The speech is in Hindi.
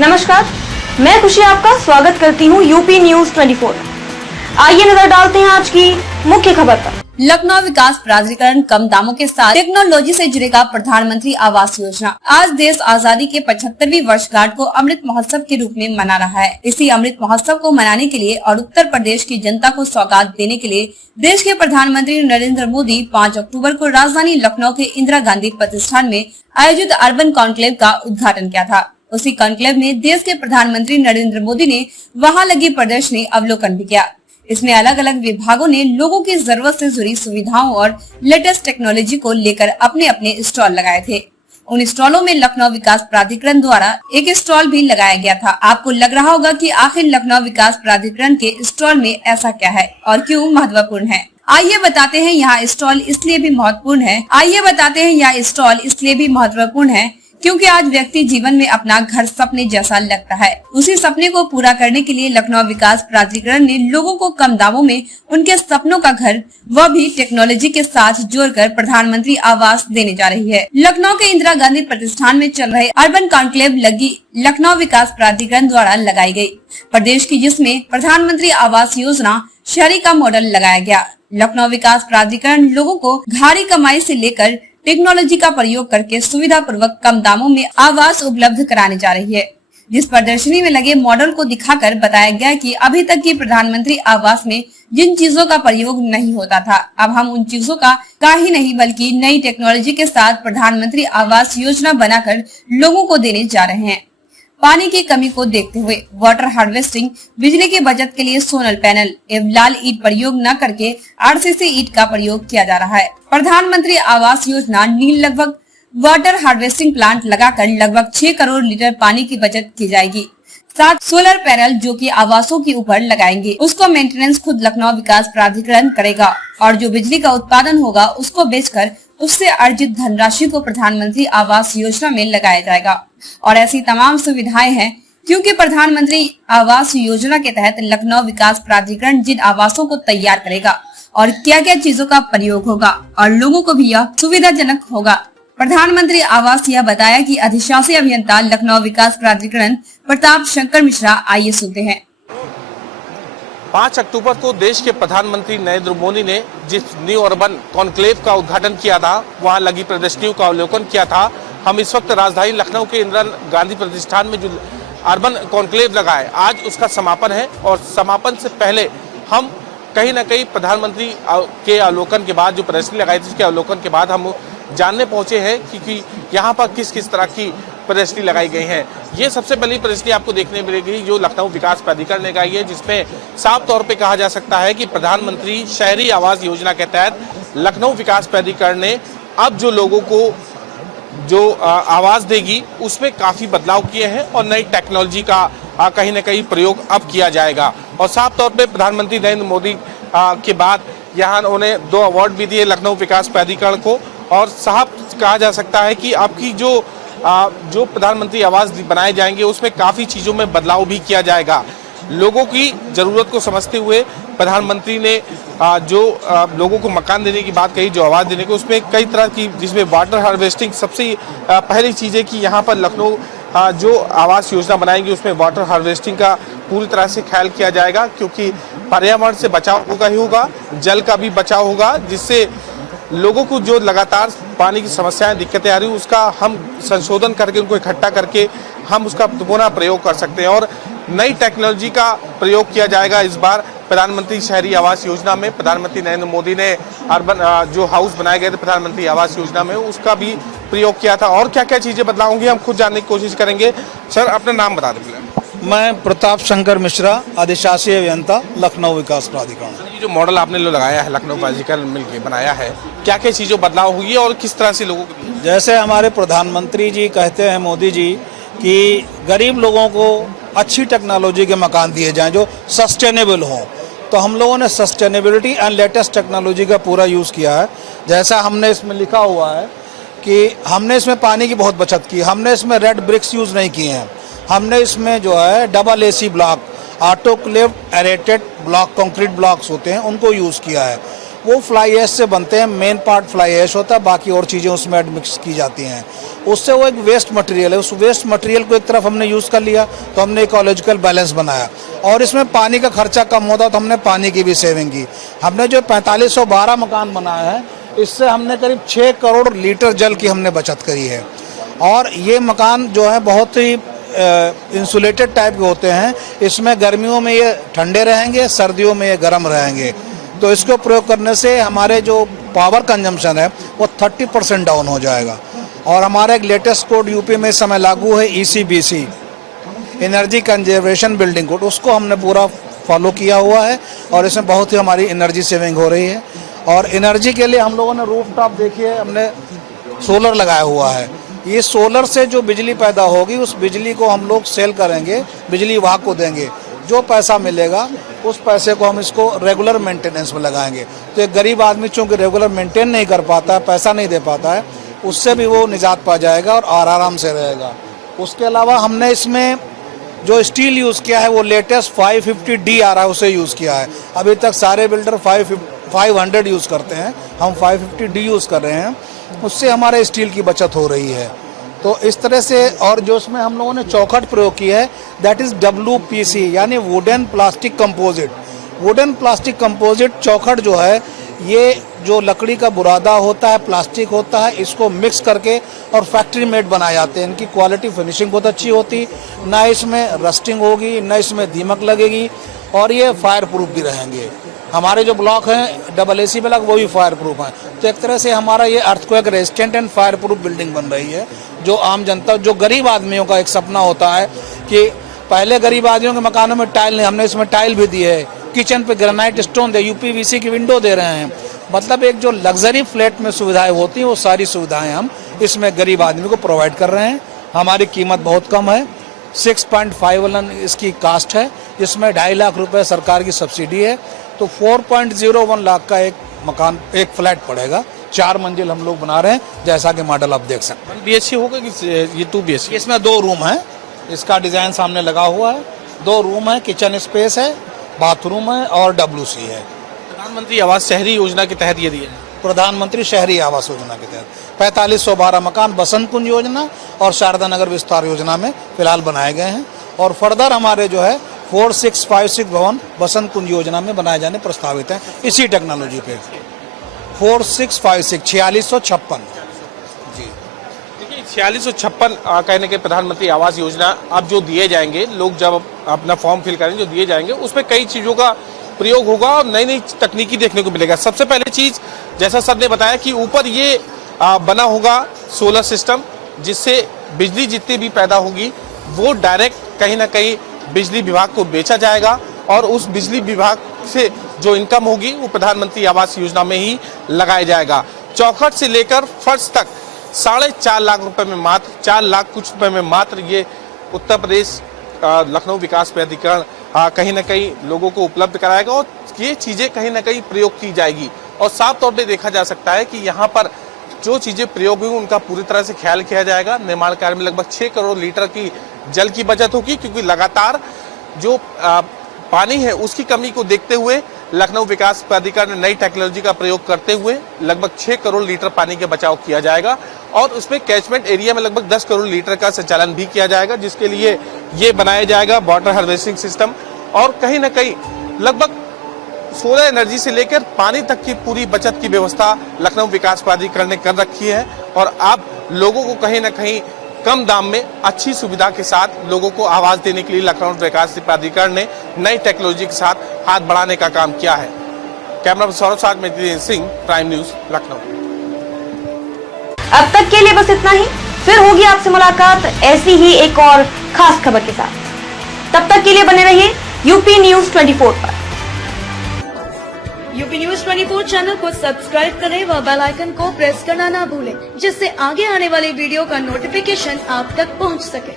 नमस्कार, मैं खुशी आपका स्वागत करती हूँ यूपी न्यूज 24। आइए नजर डालते हैं आज की मुख्य खबर पर। लखनऊ विकास प्राधिकरण कम दामों के साथ टेक्नोलॉजी से जुड़ेगा प्रधानमंत्री आवास योजना। आज देश आजादी के 75वीं वर्षगांठ को अमृत महोत्सव के रूप में मना रहा है। इसी अमृत महोत्सव को मनाने के लिए और उत्तर प्रदेश की जनता को सौगात देने के लिए देश के प्रधानमंत्री नरेंद्र मोदी 5 अक्टूबर को राजधानी लखनऊ के इंदिरा गांधी प्रतिष्ठान में आयोजित अर्बन कॉन्क्लेव का उद्घाटन किया था। उसी कॉन्क्लेव में देश के प्रधानमंत्री नरेंद्र मोदी ने वहां लगी प्रदर्शनी अवलोकन भी किया। इसमें अलग अलग विभागों ने लोगों की जरूरत से जुड़ी सुविधाओं और लेटेस्ट टेक्नोलॉजी को लेकर अपने अपने स्टॉल लगाए थे। उन स्टॉलों में लखनऊ विकास प्राधिकरण द्वारा एक स्टॉल भी लगाया गया था। आपको लग रहा होगा कि आखिर लखनऊ विकास प्राधिकरण के स्टॉल में ऐसा क्या है और क्यों महत्वपूर्ण है। आइए बताते हैं यहाँ स्टॉल इसलिए भी महत्वपूर्ण है क्योंकि आज व्यक्ति जीवन में अपना घर सपने जैसा लगता है। उसी सपने को पूरा करने के लिए लखनऊ विकास प्राधिकरण ने लोगों को कम दामों में उनके सपनों का घर, वह भी टेक्नोलॉजी के साथ जोड़कर प्रधानमंत्री आवास देने जा रही है। लखनऊ के इंदिरा गांधी प्रतिष्ठान में चल रहे अर्बन कॉन्क्लेव लगी लखनऊ विकास प्राधिकरण द्वारा लगाई गई प्रदेश की, जिसमें प्रधानमंत्री आवास योजना शहरी का मॉडल लगाया गया। लखनऊ विकास प्राधिकरण लोगों को भारी कमाई से लेकर टेक्नोलॉजी का प्रयोग करके सुविधा पूर्वक कम दामों में आवास उपलब्ध कराने जा रही है। जिस प्रदर्शनी में लगे मॉडल को दिखाकर बताया गया कि अभी तक की प्रधानमंत्री आवास में जिन चीजों का प्रयोग नहीं होता था, अब हम उन चीजों का ही नहीं बल्कि नई टेक्नोलॉजी के साथ प्रधानमंत्री आवास योजना बनाकर लोगों को देने जा रहे हैं। पानी की कमी को देखते हुए वाटर हार्वेस्टिंग, बिजली की बचत के लिए सोलर पैनल एवं लाल ईंट प्रयोग न करके आरसीसी ईंट का प्रयोग किया जा रहा है। प्रधानमंत्री आवास योजना नील लगभग वाटर हार्वेस्टिंग प्लांट लगाकर लगभग 6 करोड़ लीटर पानी की बचत की जाएगी। साथ सोलर पैनल जो कि आवासों के ऊपर लगाएंगे, उसको मेंटेनेंस खुद लखनऊ विकास प्राधिकरण करेगा और जो बिजली का उत्पादन होगा उसको बेचकर उससे अर्जित धनराशि को प्रधानमंत्री आवास योजना में लगाया जाएगा। और ऐसी तमाम सुविधाएं हैं क्योंकि प्रधानमंत्री आवास योजना के तहत लखनऊ विकास प्राधिकरण जिन आवासों को तैयार करेगा और क्या क्या चीजों का प्रयोग होगा और लोगों को भी यह सुविधाजनक होगा। प्रधानमंत्री आवास यह बताया कि अधिशासी अभियंता लखनऊ विकास प्राधिकरण प्रताप शंकर मिश्रा। आइए सुनते हैं। 5 अक्टूबर को देश के प्रधानमंत्री नरेंद्र मोदी ने जिस न्यू अर्बन कॉन्क्लेव का उद्घाटन किया था, वहां लगी प्रदर्शनियों का अवलोकन किया था। हम इस वक्त राजधानी लखनऊ के इंदिरा गांधी प्रतिष्ठान में जो अर्बन कॉन्क्लेव लगा है, आज उसका समापन है और समापन से पहले हम कहीं ना कहीं प्रधानमंत्री के अवलोकन के बाद, जो प्रदर्शनी लगाई थी उसके अवलोकन के बाद हम जानने पहुंचे हैं कि यहाँ पर किस किस तरह की प्रदर्शनी लगाई गई है। ये सबसे पहली प्रदर्शनी आपको देखने मिलेगी जो लखनऊ विकास प्राधिकरण ने लगाई है, जिसमें साफ तौर पे कहा जा सकता है कि प्रधानमंत्री शहरी आवास योजना के तहत लखनऊ विकास प्राधिकरण ने अब जो लोगों को जो आवास देगी उसमें काफ़ी बदलाव किए हैं और नई टेक्नोलॉजी का कहीं ना कहीं प्रयोग अब किया जाएगा। और साफ तौर पे प्रधानमंत्री नरेंद्र मोदी के बाद यहाँ उन्होंने 2 अवार्ड भी दिए लखनऊ विकास प्राधिकरण को और साफ कहा जा सकता है कि आपकी जो प्रधानमंत्री आवास बनाए जाएंगे उसमें काफ़ी चीज़ों में बदलाव भी किया जाएगा। लोगों की ज़रूरत को समझते हुए प्रधानमंत्री ने जो लोगों को मकान देने की बात कही, जो आवास देने की, उसमें कई तरह की, जिसमें वाटर हार्वेस्टिंग सबसे पहली चीज़ है कि यहाँ पर लखनऊ जो आवास योजना बनाएंगी उसमें वाटर हार्वेस्टिंग का पूरी तरह से ख्याल किया जाएगा, क्योंकि पर्यावरण से बचाव होगा, जल का भी बचाव होगा, जिससे लोगों को जो लगातार पानी की समस्याएं, दिक्कतें आ रही, उसका हम संशोधन करके, उनको इकट्ठा करके हम उसका पुनः प्रयोग कर सकते हैं और नई टेक्नोलॉजी का प्रयोग किया जाएगा। इस बार प्रधानमंत्री शहरी आवास योजना में प्रधानमंत्री नरेंद्र मोदी ने अर्बन जो हाउस बनाए गए थे प्रधानमंत्री आवास योजना में, उसका भी प्रयोग किया था। और क्या क्या चीज़ें बदलाव होंगी हम खुद जानने की कोशिश करेंगे। सर, अपना नाम बता दें। मैं प्रताप शंकर मिश्रा, अधिशासी अभियंता, लखनऊ विकास प्राधिकरण। जो मॉडल आपने लगाया है लखनऊ प्राधिकरण मिलकर बनाया है, क्या क्या चीज़ों बदलाव हुई और किस तरह से लोगों को? जैसे हमारे प्रधानमंत्री जी कहते हैं, मोदी जी, कि गरीब लोगों को अच्छी टेक्नोलॉजी के मकान दिए जाएं जो सस्टेनेबल हों, तो हम लोगों ने सस्टेनेबिलिटी एंड लेटेस्ट टेक्नोलॉजी का पूरा यूज़ किया है। जैसा हमने इसमें लिखा हुआ है कि हमने इसमें पानी की बहुत बचत की, हमने इसमें रेड ब्रिक्स यूज़ नहीं किए हैं, हमने इसमें जो है double AC block, autoclave aerated block, concrete blocks होते हैं, उनको यूज़ किया है। वो फ्लाई ऐश से बनते हैं। मेन पार्ट फ्लाई ऐश होता है, बाकी और चीज़ें उसमें ऐड मिक्स की जाती हैं। उससे वो एक वेस्ट मटेरियल है, उस वेस्ट मटेरियल को एक तरफ हमने यूज़ कर लिया तो हमने इकोलॉजिकल बैलेंस बनाया। और इसमें पानी का खर्चा कम होता तो हमने पानी की भी सेविंग की। हमने जो 4512 मकान बनाया है, इससे हमने करीब 6 करोड़ लीटर जल की हमने बचत करी है। और ये मकान जो है बहुत ही इंसुलेटेड टाइप के होते हैं। इसमें गर्मियों में ये ठंडे रहेंगे, सर्दियों में ये गर्म रहेंगे। तो इसको प्रयोग करने से हमारे जो पावर कंजम्पशन है वो 30% डाउन हो जाएगा। और हमारा एक लेटेस्ट कोड यूपी में इस समय लागू है, ECBC, energy conservation building code, उसको हमने पूरा फॉलो किया हुआ है और इसमें बहुत ही हमारी एनर्जी सेविंग हो रही है। और एनर्जी के लिए हम लोगों ने रूफटॉप देखिए, हमने सोलर लगाया हुआ है। ये सोलर से जो बिजली पैदा होगी उस बिजली को हम लोग सेल करेंगे, बिजली विभाग को देंगे। जो पैसा मिलेगा उस पैसे को हम इसको रेगुलर मेंटेनेंस में लगाएंगे। तो एक गरीब आदमी चूँकि रेगुलर मेंटेन नहीं कर पाता है, पैसा नहीं दे पाता है, उससे भी वो निजात पा जाएगा और आराम से रहेगा। उसके अलावा हमने इसमें जो स्टील यूज़ किया है वो लेटेस्ट 550D आ रहा है, उसे यूज़ किया है। अभी तक सारे बिल्डर 500 यूज़ करते हैं, हम 550D यूज़ कर रहे हैं। उससे हमारे स्टील की बचत हो रही है। तो इस तरह से, और जो इसमें हम लोगों ने चौखट प्रयोग की है, दैट इज़ WPC, यानी wooden plastic composite. Wooden plastic composite चौखट जो है, ये जो लकड़ी का बुरादा होता है, प्लास्टिक होता है, इसको मिक्स करके और फैक्ट्री मेड बनाए जाते हैं। इनकी क्वालिटी फिनिशिंग बहुत अच्छी होती, ना इसमें रस्टिंग होगी, ना इसमें दीमक लगेगी, और ये फायर प्रूफ भी रहेंगे। हमारे जो ब्लॉक हैं AC ब्लॉक, वो भी फायर प्रूफ हैं। तो एक तरह से हमारा ये earthquake resistant and fire proof building बन रही है। जो आम जनता, जो गरीब आदमियों का एक सपना होता है कि पहले गरीब आदमियों के मकानों में टाइल नहीं, हमने इसमें टाइल भी दी है, किचन पे ग्रेनाइट स्टोन दे, UPVC की विंडो दे रहे हैं। मतलब एक जो लग्जरी फ्लैट में सुविधाएं होती हैं, वो सारी सुविधाएं हम इसमें गरीब आदमी को प्रोवाइड कर रहे हैं। हमारी कीमत बहुत कम है, 6.51 इसकी कास्ट है, जिसमें 2.5 लाख रुपए सरकार की सब्सिडी है। तो 4.01 लाख का एक मकान, एक फ्लैट पड़ेगा। 4 मंजिल हम लोग बना रहे हैं, जैसा कि मॉडल आप देख सकते हैं। 1 BHK होगा कि ये 2 BHK? इसमें 2 रूम है, इसका डिजाइन सामने लगा हुआ है। 2 रूम है, किचन स्पेस है, बाथरूम है और WC है। प्रधानमंत्री आवास शहरी योजना के तहत ये दिया है। प्रधानमंत्री शहरी आवास योजना के तहत 4512 मकान बसंत कुंज योजना और शारदा नगर विस्तार योजना में फिलहाल बनाए गए हैं। और फर्दर हमारे जो है 4656 भवन बसंत कुंज योजना में बनाए जाने प्रस्तावित हैं, इसी टेक्नोलॉजी पे। 4656 4656 जी। देखिए 4656 कहने के प्रधानमंत्री आवास योजना अब जो दिए जाएंगे, लोग जब अपना फॉर्म फिल करेंगे, जो दिए जाएंगे उसमें कई चीज़ों का प्रयोग होगा और नई नई तकनीकी देखने को मिलेगा। सबसे पहले चीज़, जैसा सर ने बताया कि ऊपर ये बना होगा सोलर सिस्टम, जिससे बिजली जितनी भी पैदा होगी वो डायरेक्ट कहीं ना कहीं बिजली विभाग को बेचा जाएगा और उस बिजली विभाग से जो इनकम होगी वो प्रधानमंत्री आवास योजना में ही लगाया जाएगा। चौखट से लेकर फर्श तक 4.5 लाख रुपए में मात्र, 4 लाख कुछ रुपए में मात्र ये उत्तर प्रदेश लखनऊ विकास प्राधिकरण कहीं ना कहीं लोगों को उपलब्ध कराएगा और ये चीज़ें कहीं ना कहीं प्रयोग की जाएगी। और साफ तौर पे देखा जा सकता है कि यहाँ पर जो चीज़ें प्रयोग हुई उनका पूरी तरह से ख्याल किया जाएगा। निर्माण कार्य में लगभग 6 करोड़ लीटर की जल की बचत होगी, क्योंकि लगातार जो पानी है उसकी कमी को देखते हुए लखनऊ विकास प्राधिकरण ने नई टेक्नोलॉजी का प्रयोग करते हुए लगभग 6 करोड़ लीटर पानी के बचाव किया जाएगा और उसमें कैचमेंट एरिया में लगभग 10 करोड़ लीटर का संचालन भी किया जाएगा, जिसके लिए ये बनाया जाएगा वाटर हार्वेस्टिंग सिस्टम। और कहीं ना कहीं लगभग सोलर एनर्जी से लेकर पानी तक की पूरी बचत की व्यवस्था लखनऊ विकास प्राधिकरण ने कर रखी है और अब लोगों को कहीं ना कहीं कम दाम में अच्छी सुविधा के साथ लोगों को आवास देने के लिए लखनऊ विकास प्राधिकरण ने नई टेक्नोलॉजी के साथ हाथ बढ़ाने का काम किया है। कैमरा पर्सन सौरभ साथ में दिनेश सिंह, प्राइम न्यूज, लखनऊ। अब तक के लिए बस इतना ही, फिर होगी आपसे मुलाकात ऐसी ही एक और खास खबर के साथ। तब तक के लिए बने रहिए यूपी न्यूज 24 पर। यूपी न्यूज 24 चैनल को सब्सक्राइब करें व बेल आइकन को प्रेस करना ना भूलें, जिससे आगे आने वाले वीडियो का नोटिफिकेशन आप तक पहुंच सके।